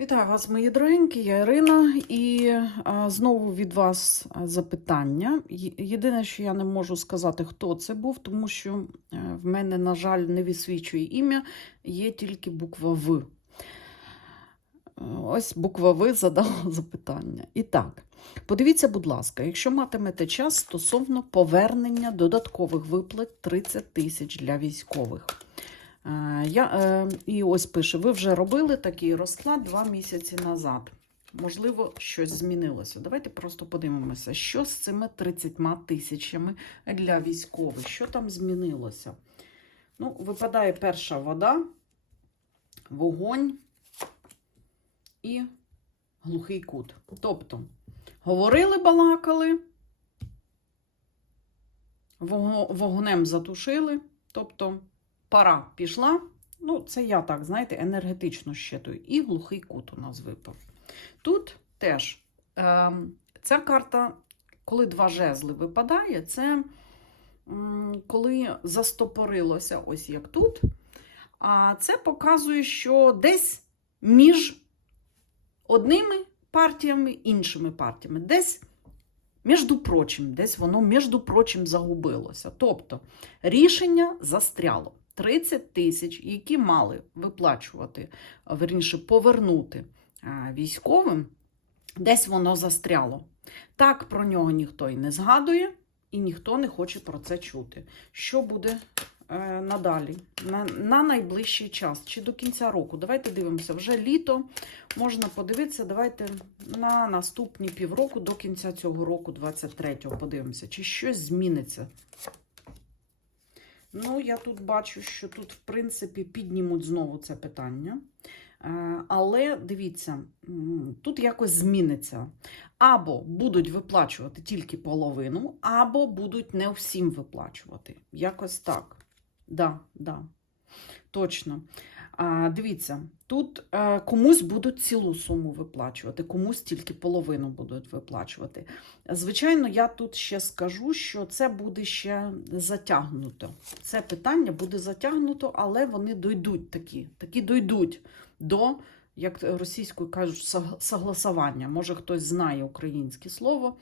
Вітаю вас, мої дорогенькі, я Ірина, і а, знову від вас запитання. Єдине, що я не можу сказати, хто це був, тому що е, в мене, на жаль, не висвічує ім'я, є тільки буква В. Е, Ось буква В задала запитання. І так, подивіться, будь ласка, якщо матимете час стосовно повернення додаткових виплат 30 тисяч для військових. Е, Я, е, і ось пише: ви вже робили такий розклад два місяці назад. Можливо, щось змінилося. Давайте просто подивимося, що з цими 30 тисячами для військових, що там змінилося. Ну, випадає перша вода, вогонь і глухий кут. Тобто, говорили, балакали, вогнем затушили, тобто пара пішла. Ну, це я так, знаєте, енергетично щитую. І глухий кут у нас випав. Тут теж е, ця карта, коли два жезли випадає, це коли застопорилося, ось як тут. А це показує, що десь між одними партіями, іншими партіями, десь. Між прочим, десь воно між прочим загубилося. Тобто рішення застряло. 30 тисяч, які мали виплачувати, верніше, повернути військовим, десь воно застряло. Так про нього ніхто і не згадує, і ніхто не хоче про це чути. Що буде е, надалі, на, на найближчий час чи до кінця року? Давайте дивимося, вже літо можна подивитися. Давайте на наступні півроку до кінця цього року, 23-го, подивимося, чи щось зміниться. Ну, я тут бачу, що тут, в принципі, піднімуть знову це питання. Е, Але дивіться, тут якось зміниться. Або будуть виплачувати тільки половину, або будуть не всім виплачувати. Якось так. Да, да. Точно. Дивіться, тут е, комусь будуть цілу суму виплачувати, комусь тільки половину будуть виплачувати. Звичайно, я тут ще скажу, що це буде ще затягнуто. Це питання буде затягнуто, але вони дойдуть такі, такі дойдуть до, як російською кажуть, сог- согласування. Може, хтось знає українське слово,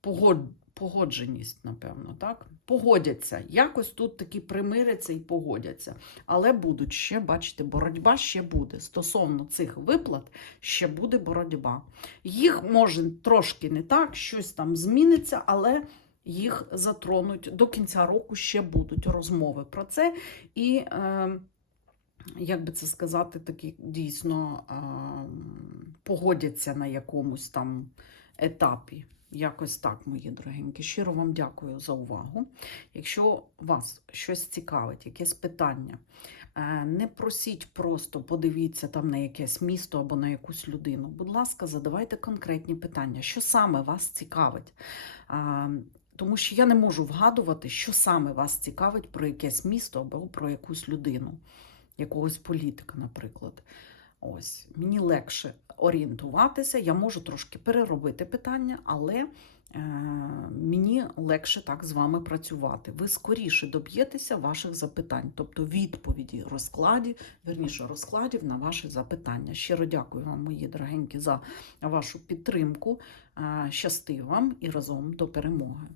погод, погодженість, напевно, так? Погодяться. Якось тут такі примиряться і погодяться. Але будуть ще, бачите, боротьба ще буде. Стосовно цих виплат ще буде боротьба. Їх може трошки не так, щось там зміниться, але їх затронуть до кінця року ще будуть розмови про це. І, е, як би це сказати, такі дійсно е, погодяться на якомусь там етапі. Якось так, мої дорогенькі. Щиро вам дякую за увагу. Якщо вас щось цікавить, якесь питання, е, не просіть просто подивіться там на якесь місто або на якусь людину. Будь ласка, задавайте конкретні питання, що саме вас цікавить. Тому що я не можу вгадувати, що саме вас цікавить про якесь місто або про якусь людину, якогось політика, наприклад. Ось, мені легше орієнтуватися, я можу трошки переробити питання, але е, мені легше так з вами працювати. Ви скоріше доб'єтеся ваших запитань, тобто відповіді розкладів, верніше розкладів на ваші запитання. Щиро дякую вам, мої дорогенькі, за вашу підтримку. Е, щасти вам і разом до перемоги.